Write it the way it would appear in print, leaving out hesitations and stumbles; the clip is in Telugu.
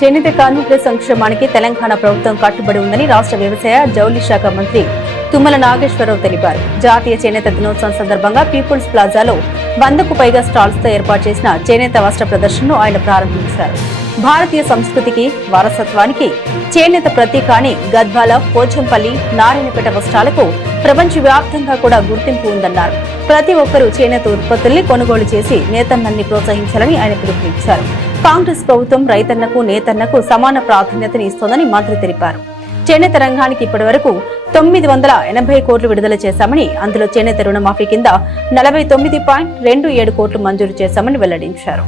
చేనేత కార్మికుల సంక్షేమానికి తెలంగాణ ప్రభుత్వం కట్టుబడి ఉందని రాష్ట్ర వ్యవసాయ జౌళి శాఖ మంత్రి తుమ్మల నాగేశ్వరరావు తెలిపారు. జాతీయ చేనేత దినోత్సవం సందర్భంగా పీపుల్స్ ప్లాజాలో 100కు పైగా స్టాల్స్ తో ఏర్పాటు చేసిన చేనేత వస్త్ర ప్రదర్శనను ఆయన ప్రారంభించారు. భారతీయ సంస్కృతికి వారసత్వానికి చేనేత ప్రతీక అని గద్వాల, పోచంపల్లి, నారాయణపేట వస్త్రాలకు ప్రపంచవ్యాప్తంగా కూడా గుర్తింపు ఉందన్నారు. ప్రతి ఒక్కరూ చేనేత ఉత్పత్తుల్ని కొనుగోలు చేసి నేతన్నల్ని ప్రోత్సహించాలని ఆయన పిలుపునిచ్చారు. కాంగ్రెస్ ప్రభుత్వం రైతన్నకు, నేతన్నకు సమాన ప్రాధాన్యతని ఇస్తోందని మంత్రి తెలిపారు. చేనేత రంగానికి ఇప్పటి వరకు 980 కోట్లు విడుదల చేశామని, అందులో చేనేత రుణమాఫీ కింద 49.27 కోట్లు మంజూరు చేశామని వెల్లడించారు.